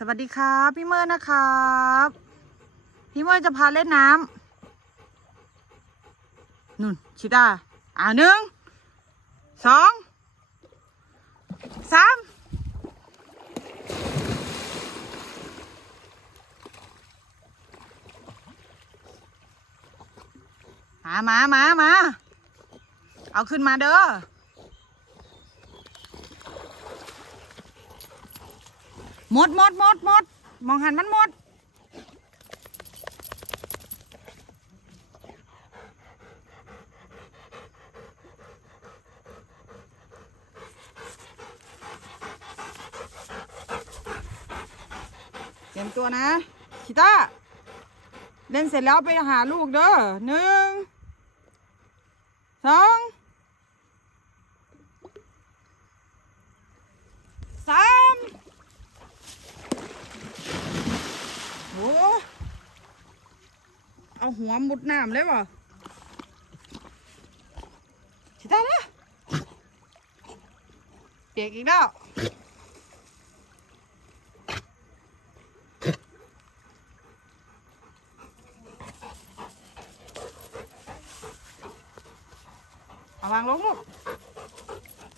สวัสดีครับพี่เมอร์นะครับ พี่เมอร์จะพาเล่นน้ำนุ่นชิต้าอ่าหนึ่งสองสามมามามามาเอาขึ้นมาเด้อ หมดหมดหมดหมดมองหันมันหมด เตรียมตัวนะชิต้า เล่นเสร็จแล้วไปหาลูกเด้อหนึ่งสองสามโอ้ เอาหัวมุดน้ำเลยวะชิต้าละเปียกอีกแล้วเอาวางลงลูก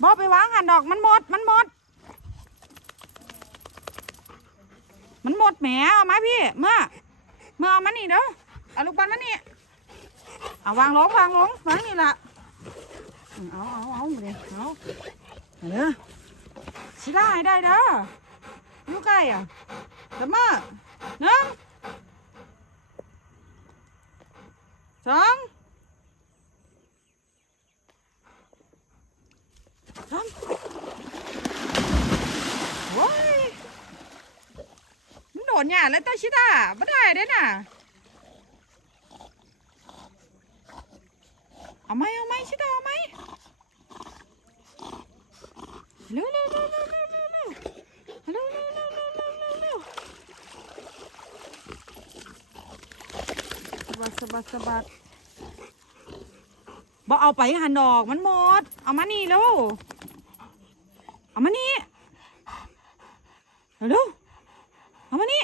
บอไปวางหันดอกมันหมด มันหมด มันหมดแหมเอามาพี่ เมื่อ เมื่อเอามานี่เด้อ เอาลูกบอลมานี่เอาวางลงวางลงวางนี่ละเอาเอาเอาเลยเอาเอาเด้อสิได้ได้เด้อลูกไก่อะเสมอหนึ่งสองสามโอ้ยมันโดนหยแล้วต้าชิดาไม่ได้เด้น่ะ เอาไหมเอาไหมชิดาเอาไหมเร็วเร็วเร็วเร็วเร็วเร็วเร็วเร็วเร็วเร็วเร็วเร็วเร็วเร็วสะบัดสะบัดสะบัดบ่เอาไปหันดอกมันหมด เอามานี่เร็วเอามานี่เร็วเอามานี่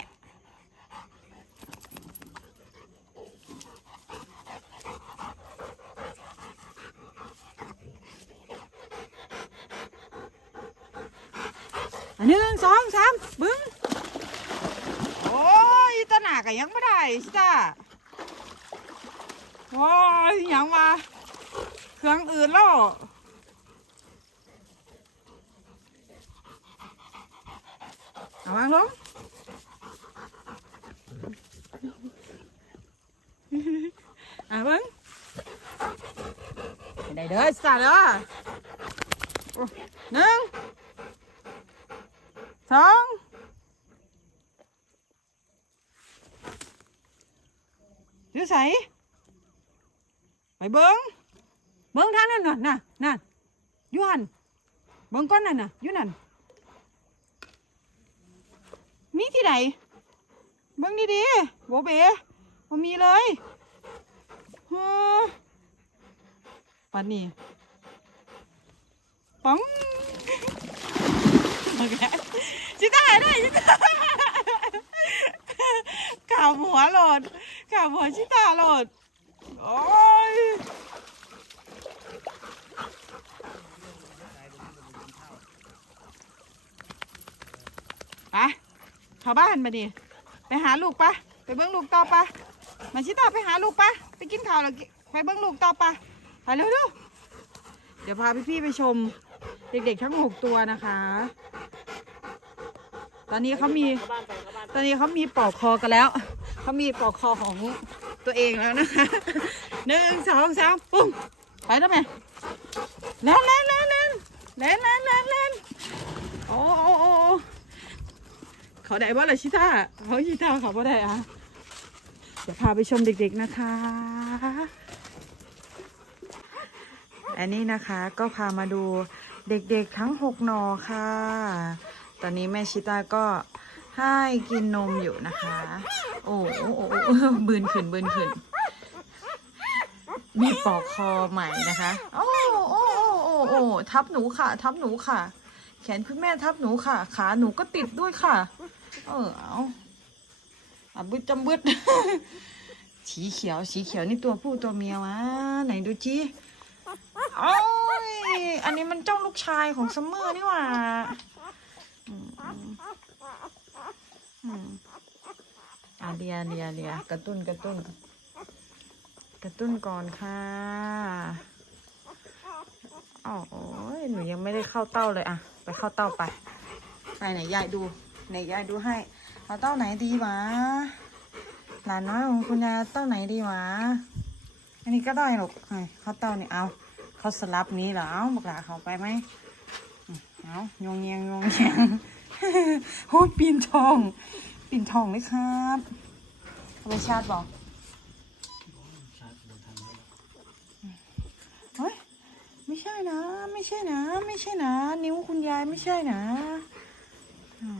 อัน หนึ่งสองสามบึ้งโอ้ยตะหนากยังไม่ได้สิจ้าโอ้ยยังมาเครื่องอื่นแล้วเอาวางลงอะเบิ้งได้เด้อสิจ้าเด้อหนึ่ง สองยืใส่ไปเบิ้งเบิ้งทางนั้นก่อนน่ะน่ะอยูหันเบิ้งก้อนนั่นน่ะอยูนั่นมีที่ไหนเบิ้งดีๆโบเบบ่มีเลยฮะปันนี้ปังโอเค ชิตาได้ชิตาข่าวหัวโหลดข่าวหัวชิตาโหลด โอ้ยไปเข้าบ้านมาดิ ไปหาลูกปะไปเบิ้งลูกต่อปะมาชิตาไปหาลูกปะไปกินข้าวแล้วไปเบิ้งลูกต่อปะไปเร็วๆเดี๋ยวพาพี่ๆไปชมเด็กๆทั้งหกตัวนะคะ ตอนนี้เขามี ตอนนี้เขามีปลอกคอกันแล้ว เขามีปลอกคอของตัวเองแล้วนะคะหนึ่งสองสามปุ้งไปแล้วไหมเล่นเล่นเล่นเล่นเล่นเล่นเล่นเล่นโอ้โอ้โอ้เขาได้ว่าอะไรชิต้าเขาชิต้าเขาบ่ได้อะเดี๋ยวพาไปชมเด็กๆนะคะ อันนี้นะคะก็พามาดูเด็กๆทั้งหกหนอค่ะ ตอนนี้แม่ชิตาก็ให้กินนมอยู่นะคะ โอ้โหโอ้โอ้บืนขึ้นบืนขึ้น มีปอกคอใหม่นะคะ โอ้โอ้โอ้โอ้โอ้ทับหนูค่ะ ทับหนูค่ะ แขนคุณแม่ทับหนูค่ะ ขาหนูก็ติดด้วยค่ะ เออเอาอะบึดจำบึดสีเขียว สีเขียวนี่ตัวผู้ตัวเมียวะไหนดูจีโอ้ยอันนี้มันเจ้าลูกชายของซัมเมอร์นี่หว่าอืม อืมอะเดียเดียเดียกระตุ้นกระตุ้น กระตุ้นก่อนค่ะอ๋อโอ้ยหนูยังไม่ได้เข้าเต้าเลยอะไปเข้าเต้าไปไปไหนยายดูไหนยายดูให้เอาเต้าไหนดีวะหลานน้อยของคุณยายเต้าไหนดีวะอันนี้ก็ได้หรอกเฮ้ยเข้าเต้านี่เอาเขาสลับนี้เหรอเอาบักหลาเขาไปไหมอืมเอายงเงียงยงเงียง โอ้ยปีนทอง ปีนทองเลยครับเอาไปชาร์จบอกเฮ้ยไม่ใช่นะ ไม่ใช่นะ ไม่ใช่นะ นิ้วคุณยายไม่ใช่นะอ๋อ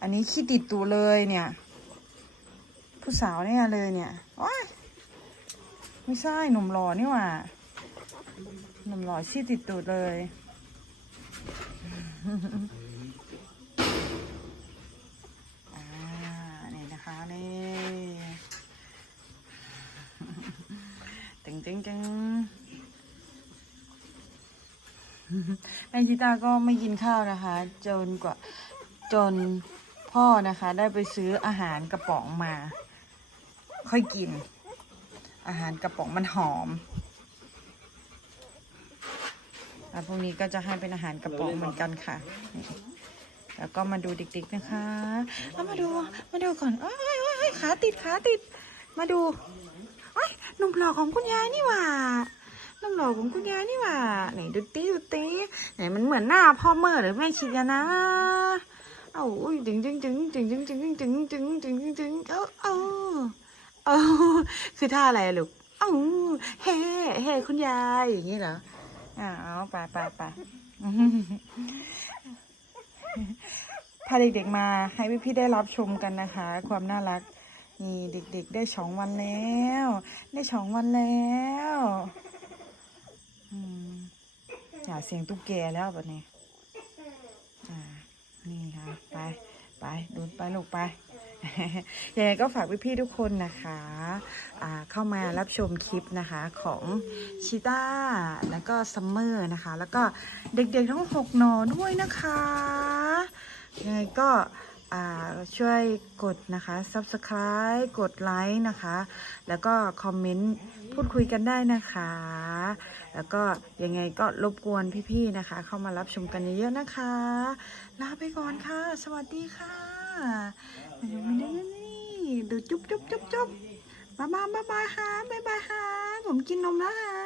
อันนี้ขี้ติดตัวเลยเนี่ย ผู้สาวเนี่ยเลยเนี่ยว้ายไม่ใช่หนุ่มหล่อนี่หว่า หนุ่มหล่อขี้ติดตูดเลย อ่า นี่นะคะนี่ตึงตึงตึงแม่ชิตาก็ไม่กินข้าวนะคะ จนกว่าจนพ่อนะคะ ได้ไปซื้ออาหารกระป๋องมา ค่อยกิน อาหารกระป๋องมันหอม แล้วพวกนี้ก็จะให้เป็นอาหารกระป๋องเหมือนกันค่ะ แล้วก็มาดูเด็กๆนะคะเอามาดู มาดูก่อนเอ้ยเอ้ยเอ้ยขาติดขาติด มาดูเอ้ยหนุ่มหล่อของคุณยายนี่หว่าหนุ่มหล่อของคุณยายนี่หว่า ไหนดูตีดูตีไหนมันเหมือนหน้าพ่อเมื่อหรือแม่ชิดนะ เอ้าอุ้ยดึงดึงดึงดึงดึงดึงดึงดึงดึงดึงดึงเอ้าเอ้าเอ้าคือท่าอะไรลูกเอ้าเฮ่เฮ่คุณยายอย่างนี้เหรอ อ้าวไปไปไปพาเด็กๆมาให้พี่ๆได้รับชมกันนะคะ ความน่ารัก นี่เด็กๆได้สองวันแล้ว ได้สองวันแล้วอย่าเสียงตุ๊กแกแล้วแบบนี้ อ่า นี่ค่ะ ไป ไปดูไปลูกไป ยังไงก็ฝากพี่ๆทุกคนนะคะเข้ามารับชมคลิปนะคะของชิต้าแล้วก็ซัมเมอร์นะคะ แล้วก็เด็กๆทั้งหกหนอด้วยนะคะยังไงก็ช่วยกดนะคะ subscribe กดไลค์นะคะ แล้วก็คอมเมนต์พูดคุยกันได้นะคะ แล้วก็ยังไงก็รบกวนพี่ๆนะคะ เข้ามารับชมกันเยอะๆนะคะ ลาไปก่อนค่ะ สวัสดีค่ะ ไม่ได้นี่ดูจุ๊บจุ๊บจุ๊บจุ๊บบ๊ายบายบ๊ายบายค่ะบ๊ายบายค่ะผมกินนมแล้วค่ะ